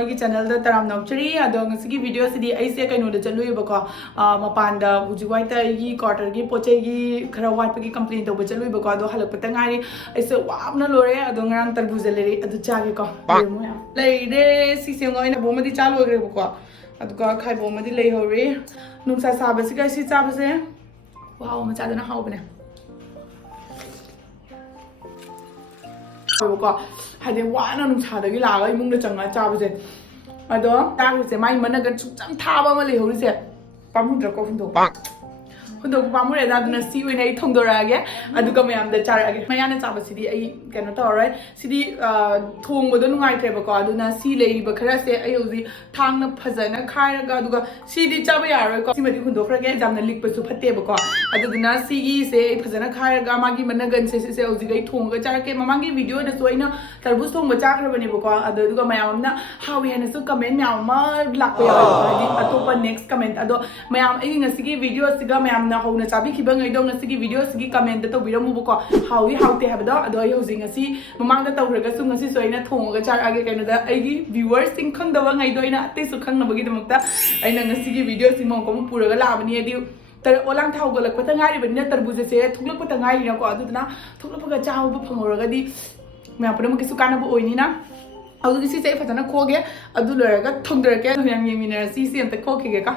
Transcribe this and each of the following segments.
ꯑꯩꯒꯤ ꯆꯦꯅꯦꯜꯗ ꯇꯔꯥꯝ ꯅꯧꯆꯔꯤ ꯑꯗꯣ ꯉꯁꯤꯒꯤ ꯚꯤꯗꯤꯑꯣꯁꯤꯗꯤ ꯑꯩꯁꯦ ꯀꯩꯅꯣꯗ ꯆꯠꯂꯨꯏꯕꯀꯣ ꯃꯄꯥꯟꯗ ꯍꯧꯖꯤꯛꯋꯥꯏꯇ ꯑꯩꯒꯤ ꯀ꯭ꯋꯥꯔꯇꯔꯒꯤ ꯄꯣꯠꯆꯩꯒꯤ ꯈꯔ ꯋꯥꯠꯄꯒꯤ ꯀꯝꯄ꯭ꯂꯦꯟ ꯇꯧꯕ ꯆꯠꯂꯨꯏꯕꯀꯣ ꯑꯗꯣ ꯍꯜꯂꯛꯄꯇ ꯉꯥꯏꯔꯤ ꯑꯩꯁꯦ ꯋꯥꯕꯅ ꯂꯣꯏꯔꯦ ꯑꯗꯣ ꯉꯔꯥꯡ ꯇꯔꯕꯨꯖ ꯂꯩꯔꯦ ꯑꯗꯨ ꯆꯥꯒꯦꯀꯣ ꯂꯩꯔꯦ ꯁꯤꯁꯦ ꯑꯩꯅ ꯕꯣꯃꯗꯤ ꯆꯥ ꯂꯣꯏꯈ꯭ꯔꯦꯕꯀꯣ ꯑꯗꯨꯒ ꯈꯥꯏꯕꯣ ꯑꯃꯗꯤ ꯂꯩꯍꯧꯔꯤ ꯅꯨꯡꯁꯥ ꯁꯥꯕꯁꯤꯒ ꯁꯤ ꯆꯥꯕꯁꯦ ꯋꯥꯎ ꯃꯆꯥꯗꯅ ꯍꯥꯎꯕꯅꯦ ꯀꯣ ꯍꯥꯏꯗꯤ ꯋꯥꯅ ꯅꯨꯡꯁꯥꯗꯒꯤ ꯂꯥꯛꯑꯒ ꯏꯃꯨꯡꯗ ꯆꯪꯉꯒ ꯆꯥꯕꯁꯦ ꯑꯗꯣ ꯆꯥꯈ꯭ꯔꯤꯁꯦ ꯃꯥꯒꯤ ꯃꯅꯒꯟ ꯁꯨꯡꯆꯝ ꯊꯥꯕ ꯑꯃ ꯂꯩꯍꯧꯔꯤꯁꯦ ꯄꯥꯝꯃꯨꯗ꯭ꯔꯀꯣ ꯍꯨꯟꯗꯣꯛꯄ ꯄꯥꯝꯃꯨꯔꯦꯗ ꯑꯗꯨꯅ ꯁꯤ ꯑꯣꯏꯅ ꯑꯩ ꯊꯣꯡꯗꯣꯔꯛꯑꯒꯦ ꯑꯗꯨꯒ ꯃꯌꯥꯝꯗ ꯆꯥꯔꯛꯑꯒꯦ ꯃꯌꯥꯅ ꯆꯥꯕꯁꯤꯗꯤ ꯑꯩ ꯀꯩꯅꯣ ꯇꯧꯔꯔꯣꯏ ꯁꯤꯗꯤ ꯊꯣꯡꯕꯗꯣ ꯅꯨꯡꯉꯥꯏꯇ꯭ꯔꯦꯕꯀꯣ ꯑꯗꯨꯅ ꯁꯤ ꯂꯩꯔꯤꯕ ꯈꯔꯁꯦ ꯑꯩ ꯍꯧꯖꯤꯛ ꯊꯥꯡꯅ ꯐꯖꯅ ꯈꯥꯏꯔꯒ ꯑꯗꯨꯒ ꯁꯤꯗꯤ ꯆꯥꯕ ꯌꯥꯔꯔꯣꯏꯀꯣ ꯁꯤꯃꯗꯤ ꯍꯨꯟꯗꯣꯛꯈ꯭ꯔꯒꯦ ꯌꯥꯝꯅ ꯂꯤꯛꯄꯁꯨ ꯐꯠꯇꯦꯕꯀꯣ ꯑꯗꯨꯗꯨꯅ ꯁꯤꯒꯤꯁꯦ ꯑꯩ ꯐꯖꯅ ꯈꯥꯏꯔꯒ ꯃꯥꯒꯤ ꯃꯅꯒꯟꯁꯦ ꯁꯤꯁꯦ ꯍꯧꯖꯤꯛ ꯑꯩ ꯊꯣꯡꯉꯒ ꯆꯥꯔꯛꯀꯦ ꯃꯃꯥꯡꯒꯤ ꯚꯤꯗꯤꯑꯣꯗꯁꯨ ꯑꯩꯅ ꯇꯔꯕꯨꯖ ꯊꯣꯡꯕ ꯆꯥꯈ꯭ꯔꯕꯅꯦꯕꯀꯣ ꯑꯗꯨꯒ ꯃꯌꯥꯝ ꯑꯃꯅ ꯍꯥꯎꯋꯤ ꯍꯥꯏꯅꯁꯨ ꯀꯃꯦꯟ ꯃꯌꯥꯝ ꯑꯃ ꯂꯥꯛꯄ ꯌꯥꯎꯋꯦꯕꯀꯣ ꯍꯥꯏꯗꯤ ꯑꯇꯣꯞꯄ ꯅꯦꯛꯁ ꯀꯃꯦꯟ ꯑꯗꯣ ꯃꯌꯥꯝ ꯑꯩꯒꯤ ꯉꯁꯤꯒꯤ ꯚꯤꯗꯤꯑꯣꯁꯤꯒ ꯃꯌꯥꯝꯅ ꯍꯧꯅ ꯆꯥꯕꯤꯈꯤꯕ ꯉꯩꯗꯣ ꯉꯁꯤꯒꯤ ꯚꯤꯗꯤꯑꯣꯁꯤꯒꯤ ꯀꯃꯦꯟꯇ ꯇꯧꯕꯤꯔꯝꯃꯨꯕꯀꯣ ꯍꯥꯎꯋꯤ ꯍꯥꯎꯇꯦ ꯍꯥꯏꯕꯗꯣ ꯑꯗꯣ ꯑꯩ ꯍꯧꯖꯤꯛ ꯉꯁꯤ ꯃꯃꯥꯡꯗ ꯇꯧꯈ꯭ꯔꯒꯁꯨ ꯉꯁꯤꯁꯨ ꯑꯩꯅ ꯊꯣꯡꯉꯒ ꯆꯥꯔꯛꯑꯒꯦ ꯀꯩꯅꯣꯗ ꯑꯩꯒꯤ ꯚ꯭ꯌꯨꯋꯔꯁꯤꯡ ꯈꯪꯗꯕ ꯉꯩꯗꯣ ꯑꯩꯅ ꯑꯇꯩꯁꯨ ꯈꯪꯅꯕꯒꯤꯗꯃꯛꯇ ꯑꯩꯅ ꯉꯁꯤꯒꯤ ꯚꯤꯗꯤꯑꯣꯁꯤ ꯃꯑꯣꯡ ꯑꯃ ꯄꯨꯔꯒ ꯂꯥꯛꯑꯕꯅꯤ ꯍꯥꯏꯗꯤ ꯑꯣꯂꯥꯡ ꯊꯥ ꯍꯧꯒꯠꯂꯛꯄꯇ ꯉꯥꯏꯔꯤꯕꯅꯤꯅ ꯇꯔꯕꯨꯖꯁꯦ ꯊꯣꯛꯂꯛꯄꯇ ꯉꯥꯏꯔꯤꯅꯀꯣ ꯑꯗꯨꯗꯨꯅ ꯊꯣꯛꯂꯛꯄꯒ ꯆꯥꯕ ꯐꯪꯍꯧꯔꯒꯗꯤ ꯃꯌꯥꯝ ꯄꯨꯝꯅꯃꯛꯀꯤꯁꯨ ꯀꯥꯟꯅꯕ ꯑꯣꯏꯅꯤꯅ ꯑꯗꯨꯒꯤ ꯁꯤꯁꯦ ꯑꯩ ꯐꯖꯅ ꯈꯣꯛꯒꯦ ꯑꯗꯨ ꯂꯣꯏꯔꯒ ꯊꯣꯡꯗꯔꯛꯀꯦ ꯃꯌꯥꯝ ꯌꯦꯡꯃꯤꯟꯅꯔꯁꯤ ꯁꯤ ꯑꯝꯇ ꯈꯣꯛꯈꯤꯒꯦꯀꯣ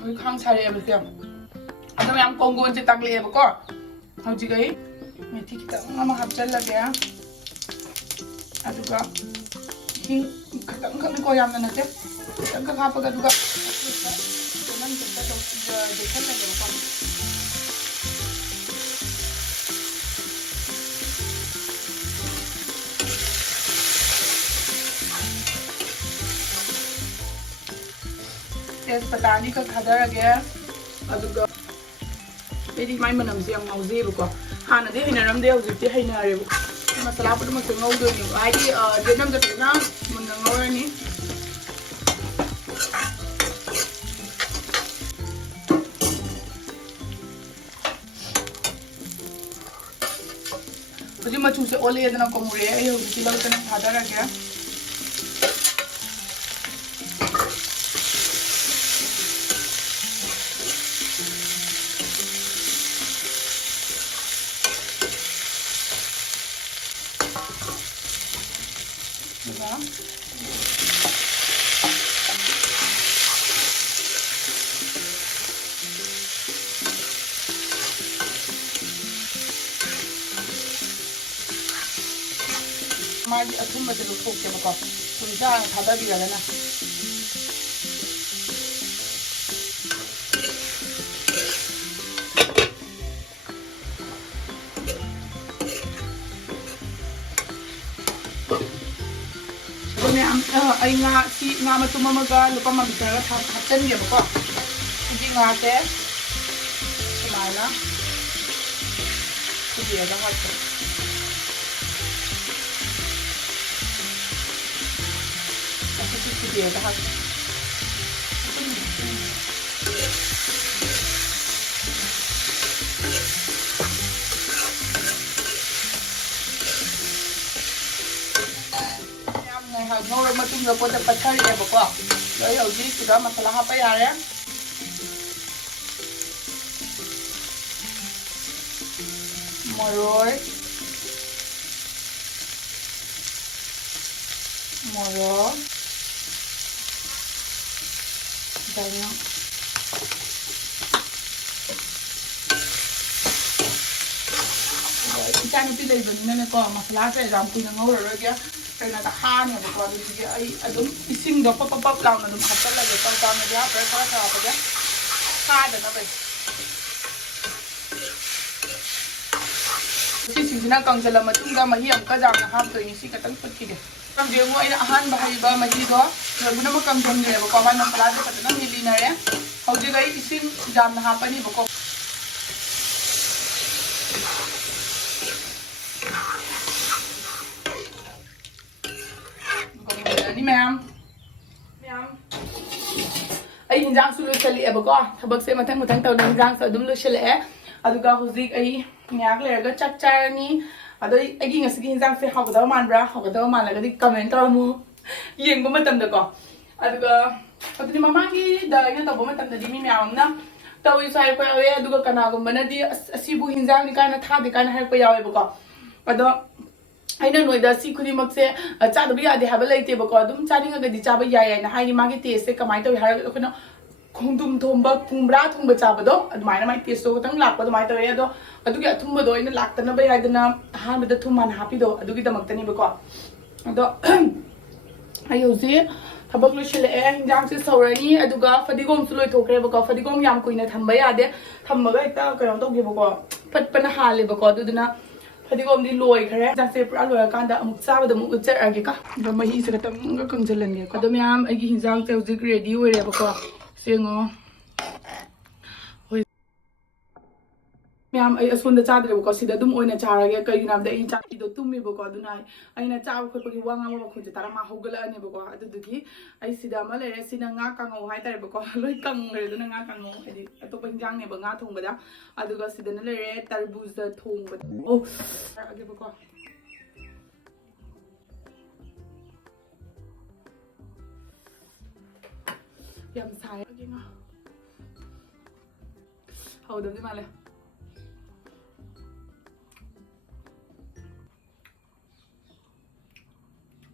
ꯍꯧꯖꯤꯛ ꯈꯥꯡ ꯁꯥꯔꯛꯑꯦꯕꯁꯦ ꯑꯗꯣ ꯃꯌꯥꯝ ꯀꯣꯡꯒꯣꯟꯁꯦ ꯇꯥꯛꯂꯛꯑꯦꯕꯀꯣ ꯍꯧꯖꯤꯛ ꯑꯩ ꯃꯦꯊꯤ ꯈꯤꯇꯪ ꯑꯃ ꯍꯥꯞꯆꯜꯂꯒꯦ ꯑꯗꯨꯒ ꯍꯤꯡ ꯈꯤꯇꯪꯈꯛꯅꯤꯀꯣ ꯌꯥꯝꯅ ꯅꯠꯇꯦ ꯈꯤꯇꯪꯈꯛ ꯍꯥꯞꯄꯒ ꯑꯗꯨꯒ ꯌꯩꯁꯜꯂꯒꯦꯕꯀꯣ तेजपत्ता अनिखꯛ ꯊꯥꯗꯔꯒꯦ ꯑꯗꯨꯒ ꯑꯩꯗꯤ ꯃꯥꯏ ꯃꯅꯝꯁꯦ ꯌꯥꯝ ꯉꯥꯎꯖꯩꯌꯦꯕꯀꯣ ꯍꯥꯟꯅꯗꯤ ꯍꯩꯅꯔꯝꯗꯦ ꯍꯧꯖꯤꯛꯇꯤ ꯍꯩꯅꯔꯦꯕ ꯃꯁꯥꯂꯥ ꯄꯨꯝꯅꯃꯛꯁꯦ ꯉꯧꯗꯣꯏꯅꯦꯕ ꯍꯥꯏꯗꯤ ꯌꯦꯅꯝꯗ ꯐꯖꯅ ꯃꯨꯟꯅ ꯉꯧꯔꯅꯤ ꯍꯧꯖꯤꯛ ꯃꯆꯨꯁꯦ ꯑꯣꯜꯂꯛꯑꯦꯗꯅ ꯀꯣꯡꯃꯨꯔꯦ ꯑꯩ ꯍꯧꯖꯤꯛꯇꯤ ꯂꯧ ꯆꯅꯝ ꯊꯥꯗꯔꯒꯦ मागी अथुम्बसे लुथोक्केबको थुमसे हाना थादबिरगना ꯑꯩ ꯉꯥ ꯁꯤ ꯉꯥ ꯃꯇꯨꯝ ꯑꯃꯒ ꯂꯨꯄꯥ ꯃꯝꯇꯔꯒ ꯍꯥꯞꯆꯟꯒꯦꯕꯀꯣ ꯍꯧꯖꯤꯛ ꯉꯥꯁꯦ ꯁꯨꯃꯥꯏꯅ ꯊꯨꯕꯤꯔꯒ ꯍꯥꯞꯄꯦ ꯑꯁꯤꯁꯨ ꯊꯨꯕꯤꯔꯒ ꯍꯥꯞꯄꯦ ngꯧꯔ ꯃꯇꯨꯡꯗ ꯄꯣꯠꯇ ꯄꯠꯊꯔꯛꯑꯦꯕꯀꯣ ꯑꯩ ꯍꯧꯖꯤꯛ ꯁꯤꯗ ꯃꯁꯥꯂꯥ ꯍꯥꯞꯄ ꯌꯥꯔꯦ ꯃꯣꯔꯣꯏ ꯙꯅꯤꯌꯥ इचानुपी लेबनिनेको मसलासे याम कुइना ngौररोगे कइनादा हानेबको अदुगी आई अदुम इसिंगदो पप पप लाउना अदुम हाचलगे तौतानदि हाप्रे खरा हापगे हादनबे ꯁꯤꯁꯤꯡꯁꯤꯅ ꯀꯪꯁꯤꯜꯂ ꯃꯇꯨꯡꯗ ꯃꯍꯤ ꯑꯃꯨꯛꯀ ꯌꯥꯝꯅ ꯍꯥꯞꯇꯣꯏꯅꯤ ꯁꯤ ꯈꯛꯇꯪ ꯐꯨꯠꯈꯤꯒꯦ ꯀꯪꯗꯦꯉꯣ ꯑꯩꯅ ꯑꯍꯥꯟꯕ ꯍꯩꯕ ꯃꯍꯤꯗꯣ ꯂꯣꯏꯅꯃꯛ ꯀꯪꯁꯤꯟꯈ꯭ꯔꯦꯕꯀꯣ ꯃꯥꯏ ꯃꯁꯥꯂꯥꯁꯦ ꯐꯖꯅ ꯃꯤꯂꯤꯅꯔꯦ ꯍꯧꯖꯤꯛ ꯑꯩ ꯏꯁꯤꯡ ꯌꯥꯝꯅ ꯍꯥꯞꯄꯅꯤꯕꯀꯣ ꯃꯌꯥꯝ ꯑꯩ ꯍꯤꯟꯖꯥꯡꯁꯨ ꯂꯣꯏꯁꯤꯜꯂꯛꯑꯦꯕꯀꯣ ꯊꯕꯛꯁꯦ ꯃꯊꯪ ꯃꯊꯪ ꯇꯧꯅ ꯍꯤꯟꯖꯥꯡꯁꯨ ꯑꯗꯨꯝ ꯂꯣꯏꯁꯤꯜꯂꯛꯑꯦ ꯑꯗꯨꯒ ꯍꯧꯖꯤꯛ ꯑꯩ ꯉꯥꯏꯍꯥꯛ ꯂꯩꯔꯒ ꯆꯥꯛ ꯆꯥꯔꯅꯤ ꯑꯗꯣ ꯑꯩꯒꯤ ꯉꯁꯤꯒꯤ ꯍꯤꯟꯖꯥꯡꯁꯦ ꯍꯥꯎꯒꯗꯕ ꯃꯥꯟꯕ꯭ꯔꯥ ꯍꯥꯎꯒꯗꯕ ꯃꯥꯜꯂꯒꯗꯤ ꯀꯃꯦꯟ ꯇꯧꯔꯝꯃꯨ ꯌꯦꯡꯕ ꯃꯇꯝꯗꯀꯣ ꯑꯗꯨꯒ ꯑꯗꯨꯗꯤ ꯃꯃꯥꯡꯒꯤꯗ ꯑꯩꯅ ꯇꯧꯕ ꯃꯇꯝꯗꯗꯤ ꯃꯤ ꯃꯌꯥꯝ ꯑꯃꯅ ꯇꯧꯏꯁꯨ ꯍꯥꯏꯔꯛꯄ ꯌꯥꯎꯋꯦ ꯑꯗꯨꯒ ꯀꯅꯥꯒꯨꯝꯕꯅꯗꯤ ꯑꯁꯤꯕꯨ ꯍꯤꯟꯖꯥꯡꯅꯤ ꯀꯥꯏꯅ ꯊꯥꯗꯦ ꯀꯥꯏꯅ ꯍꯥꯏꯔꯛꯄ ꯌꯥꯎꯋꯦꯕꯀꯣ ꯑꯗꯣ ꯑꯩꯅ ꯅꯣꯏꯗ ꯁꯤ ꯈꯨꯗꯤꯡꯃꯛꯁꯦ ꯆꯥꯗꯕ ꯌꯥꯗꯦ ꯍꯥꯏꯕ ꯂꯩꯇꯦꯕꯀꯣ ꯑꯗꯨꯝ ꯆꯥꯅꯤꯡꯉꯒꯗꯤ ꯆꯥꯕ ꯌꯥꯏ ꯍꯥꯏꯅ ꯍꯥꯏꯗꯤ ꯃꯥꯒꯤ ꯇꯦꯁꯁꯦ ꯀꯃꯥꯏꯅ ꯇꯧꯏ ꯍꯥꯏꯔꯒ ꯑꯩꯈꯣꯏꯅ ꯈꯣꯡꯗꯨꯝ ꯊꯣꯡꯕ ꯀꯨꯝꯕ꯭ꯔꯥ ꯊꯣꯡꯕ ꯆꯥꯕꯗꯣ ꯑꯗꯨꯃꯥꯏꯅ ꯃꯥꯏ ꯇꯦꯁꯇꯣ ꯈꯤꯇꯪ ꯂꯥꯛꯄ ꯑꯗꯨꯃꯥꯏꯅ ꯇꯧꯋꯦ ꯑꯗꯣ ꯑꯗꯨꯒꯤ ꯑꯊꯨꯝꯕꯗꯣ ꯑꯩꯅ ꯂꯥꯛꯇꯅꯕ ꯌꯥꯏꯗꯅ ꯑꯍꯥꯟꯕꯗ ꯊꯨꯝ ꯍꯥꯟꯅ ꯍꯥꯞꯄꯤꯗꯣ ꯑꯗꯨꯒꯤꯗꯃꯛꯇꯅꯦꯕꯀꯣ ꯑꯗꯣ ꯑꯩ ꯍꯧꯖꯤꯛ ꯊꯕꯛ ꯂꯣꯏꯁꯤꯜꯂꯛꯑꯦ ꯍꯤꯟꯖꯥꯡꯁꯦ ꯁꯧꯔꯅꯤ ꯑꯗꯨꯒ ꯐꯗꯤꯒꯣꯝꯁꯨ ꯂꯣꯏꯊꯣꯛꯈ꯭ꯔꯦꯕꯀꯣ ꯐꯗꯤꯒꯣꯝ ꯌꯥꯝ ꯀꯨꯏꯅ ꯊꯝꯕ ꯌꯥꯗꯦ ꯊꯝꯃꯒ ꯍꯦꯛꯇ ꯀꯩꯅꯣ ꯇꯧꯒꯦꯕꯀꯣ ꯐꯠꯄꯅ ꯍꯥꯜꯂꯦꯕꯀꯣ ꯑꯗꯨꯗꯨꯅ ꯐꯗꯤꯒꯣꯝꯗꯤ ꯂꯣꯏꯈ꯭ꯔꯦ ꯍꯤꯟꯖꯥꯡꯁꯦ ꯄꯨꯔꯥ ꯂꯣꯏꯔꯀꯥꯟꯗ ꯑꯃꯨꯛ ꯆꯥꯕꯗ ꯑꯃꯨꯛ ꯎꯠꯆꯔꯛꯑꯒꯦꯀꯣ ꯑꯗꯣ ꯃꯍꯤꯁꯦ ꯈꯤꯇꯪꯒ ꯀꯪꯁꯤꯜꯍꯟꯒꯦꯀꯣ ꯑꯗꯣ ꯃꯌꯥꯝ ꯑꯩꯒꯤ ꯍꯤꯟꯖꯥꯡꯁꯦ ꯍꯧꯖꯤꯛ ꯔꯦꯗꯤ ꯑꯣꯏꯔꯦꯕꯀꯣ ꯁꯦꯡꯉꯣ ꯃꯌꯥꯝ ꯑꯩ ꯑꯁꯣꯝꯗ ꯆꯥꯗ꯭ꯔꯦꯕꯀꯣ ꯁꯤꯗ ꯑꯗꯨꯝ ꯑꯣꯏꯅ ꯆꯥꯔꯒꯦ ꯀꯩꯒꯤꯅꯣ ꯍꯥꯏꯕꯗ ꯑꯩ ꯆꯥꯛꯄꯤꯗꯣ ꯇꯨꯝꯃꯦꯕꯀꯣ ꯑꯗꯨꯅ ꯑꯩꯅ ꯆꯥꯕ ꯈꯣꯠꯄꯒꯤ ꯋꯥ ꯉꯥꯡꯕ ꯃꯈꯣꯟꯁꯦ ꯇꯥꯔ ꯃꯥ ꯍꯧꯒꯠꯂꯛꯑꯅꯦꯕꯀꯣ ꯑꯗꯨꯗꯨꯒꯤ ꯑꯩ ꯁꯤꯗ ꯑꯃ ꯂꯩꯔꯦ ꯁꯤꯅ ꯉꯥ ꯀꯥꯡꯉꯧ ꯍꯥꯏꯇꯥꯔꯦꯕꯀꯣ ꯂꯣꯏ ꯀꯪꯈ꯭ꯔꯦ ꯑꯗꯨꯅ ꯉꯥ ꯀꯥꯡꯉꯧ ꯍꯥꯏꯗꯤ ꯑꯇꯣꯞꯄ ꯍꯤꯟꯖꯥꯡꯅꯦꯕ ꯉꯥ ꯊꯣꯡꯕꯗ ꯑꯗꯨꯒ ꯁꯤꯗꯅ ꯂꯩꯔꯦ ꯇꯔꯕꯨꯖ ꯊꯣꯡꯕꯗ ꯑꯣ ꯆꯥꯔꯛꯑꯒꯦꯕꯀꯣ ꯌꯥꯝ ꯁꯥꯏ ꯉꯥ ꯍꯧꯗꯕꯗꯤ ꯃꯥꯜꯂꯦ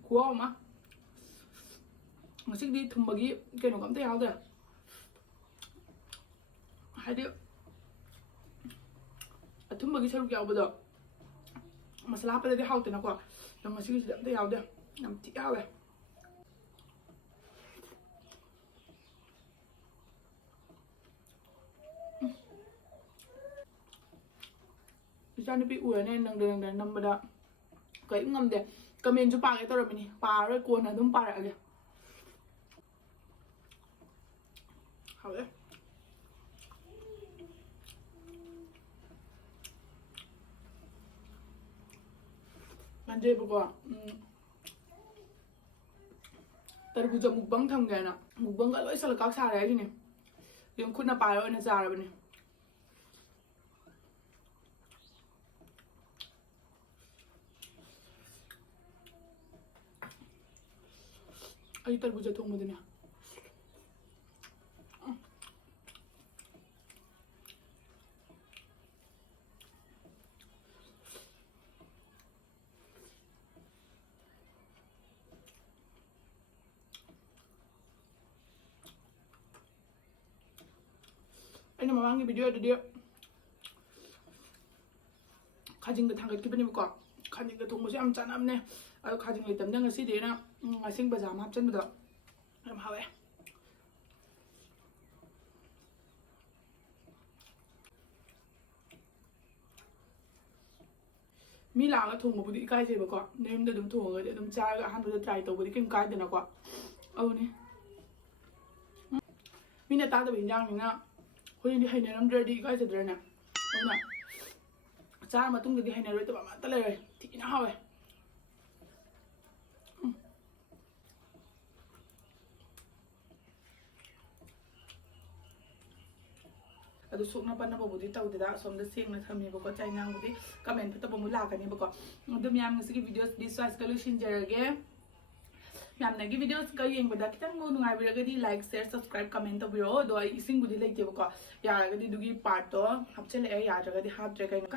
ꯈꯨꯍꯥꯎ ꯑꯃ ꯉꯁꯤꯗꯤ ꯊꯨꯝꯕꯒꯤ ꯀꯩꯅꯣꯒ ꯑꯝꯇ ꯌꯥꯎꯗ꯭ꯔꯦ ꯍꯥꯏꯗꯤ ꯑꯊꯨꯝꯕꯒꯤ ꯁꯔꯨꯛ ꯌꯥꯎꯕꯗꯣ ꯃꯁꯥꯂꯥ ꯍꯥꯞꯄꯗꯗꯤ ꯍꯥꯎꯇꯦꯅꯀꯣ ꯑꯗꯣ ꯉꯁꯤꯒꯤꯁꯤꯗꯤ ꯑꯝꯇ ꯌꯥꯎꯗꯦ ꯌꯥꯝ ꯊꯤ ꯍꯥꯎꯋꯦ ꯏꯆꯥꯅꯨꯄꯤ ꯎꯔꯅꯦ ꯅꯪꯗ ꯅꯝꯕꯗ ꯀꯔꯤꯝ ꯉꯝꯗꯦ ꯀꯃꯦꯟꯁꯨ ꯄꯥꯒꯦ ꯇꯧꯔꯝꯃꯤꯅꯤ ꯄꯥꯔꯔꯣꯏ ꯀꯣꯟꯅ ꯑꯗꯨꯝ ꯄꯥꯔꯛꯑꯒꯦ ꯍꯥꯎꯋꯦ ꯃꯥꯟꯗꯦꯕꯀꯣ ꯇꯔꯕꯨꯖ ꯃꯨꯛꯕꯪ ꯊꯝꯒꯦꯅ ꯃꯨꯛꯕꯪꯒ ꯂꯣꯏ ꯁꯂꯀꯥꯛ ꯁꯥꯔꯦ ꯍꯥꯏꯁꯤꯅꯦ ꯌꯨꯝ ꯈꯨꯠꯅ ꯄꯥꯏꯔ ꯑꯣꯏꯅ ꯆꯥꯔꯕꯅꯤ ꯑꯩ ꯇꯔꯕꯨꯖ ꯊꯣꯡꯕꯗꯨꯅꯦ ꯑꯩꯅ ꯃꯃꯥꯡꯒꯤ ꯚꯤꯗꯤꯑꯣꯗꯗꯤ ꯈꯥꯖꯤꯡꯒ ꯊꯥꯡꯒꯠꯈꯤꯕꯅꯦꯕꯀꯣ ꯈꯥꯖꯤꯡꯒ ꯊꯣꯡꯕꯁꯨ ꯌꯥꯝ ꯆꯥꯟꯅꯕꯅꯦ ꯑꯗꯣ ꯈꯥꯖꯤꯡ ꯂꯩꯇꯕꯅꯤꯅ ꯉꯁꯤꯗꯤ ꯑꯩꯅ ꯉꯥꯁꯤꯡ ꯕꯖꯥꯔ ꯑꯃ ꯍꯥꯞꯆꯤꯟꯕꯗꯣ ꯌꯥꯝ ꯍꯥꯎꯋꯦ ꯃꯤ ꯂꯥꯛꯑꯒ ꯊꯣꯡꯕꯕꯨꯗꯤ ꯏꯀꯥꯏꯖꯩꯕꯀꯣ ꯅꯌꯨꯝꯗ ꯑꯗꯨꯝ ꯊꯣꯡꯉꯒꯗꯤ ꯑꯗꯨꯝ ꯆꯥꯔꯒ ꯑꯍꯥꯟꯕꯗ ꯇ꯭ꯔꯥꯏ ꯇꯧꯕꯗꯤ ꯀꯩꯝ ꯀꯥꯏꯗꯦꯅꯀꯣ ꯑꯗꯨꯅꯤ ꯃꯤꯅ ꯇꯥꯗꯕ ꯍꯤꯟꯖꯥꯡꯅꯤꯅ ꯑꯩꯈꯣꯏꯅꯗꯤ ꯍꯩꯅꯔꯝꯗ꯭ꯔꯗꯤ ꯏꯀꯥꯏꯖꯗ꯭ꯔꯅꯦ ꯑꯗꯨꯅ ꯆꯥꯔ ꯃꯇꯨꯡꯗꯗꯤ ꯍꯩꯅꯔꯣꯏꯗꯕ ꯑꯃꯠꯇ ꯂꯩꯔꯣꯏ ꯊꯤꯅ ꯍꯥꯎꯋꯦ ꯑꯗꯨ ꯁꯣꯛꯅ ꯄꯟꯅꯕꯕꯨꯗꯤ ꯇꯧꯗꯦꯗ ꯑꯁꯣꯝꯗ ꯁꯦꯡꯅ ꯊꯝꯃꯦꯕꯀꯣ ꯆꯥꯛ ꯏꯟꯖꯥꯡꯕꯨꯗꯤ ꯀꯃꯦꯟ ꯐꯠꯇꯕ ꯑꯃꯨꯛ ꯂꯥꯛꯀꯅꯦꯕꯀꯣ ꯑꯗꯨ ꯃꯌꯥꯝ ꯉꯁꯤꯒꯤ ꯚꯤꯗꯤꯑꯣꯁꯤꯗꯤ ꯁ꯭ꯋꯥꯏꯁꯤꯗ ꯂꯣꯏꯁꯤꯟꯖꯔꯒꯦ ꯃꯌꯥꯝꯅꯒꯤ ꯚꯤꯗꯤꯑꯣꯁꯤꯒ ꯌꯦꯡꯕꯗ ꯈꯤꯇꯪ ꯅꯨꯡꯉꯥꯏꯕꯤꯔꯒꯗꯤ ꯂꯥꯏꯛ ꯁꯦꯌꯔ ꯁꯕꯁꯀ꯭राꯏꯕ ꯀꯃꯦꯟ ꯇꯧꯕꯤꯔꯛꯑꯣ ꯑꯗꯣ ꯑꯩ ꯏꯁꯤꯡꯕꯨꯗꯤ ꯂꯩꯇꯦꯕꯀꯣ ꯌꯥꯔꯒꯗꯤ ꯑꯗꯨꯒꯤ ꯄꯥꯔꯠꯇꯣ ꯍꯥꯞꯆꯤꯜꯂꯛꯑꯦ ꯌꯥꯗ꯭ꯔꯒꯗꯤ ꯍꯥꯞꯇ꯭ꯔꯦ ꯀꯩꯅꯣ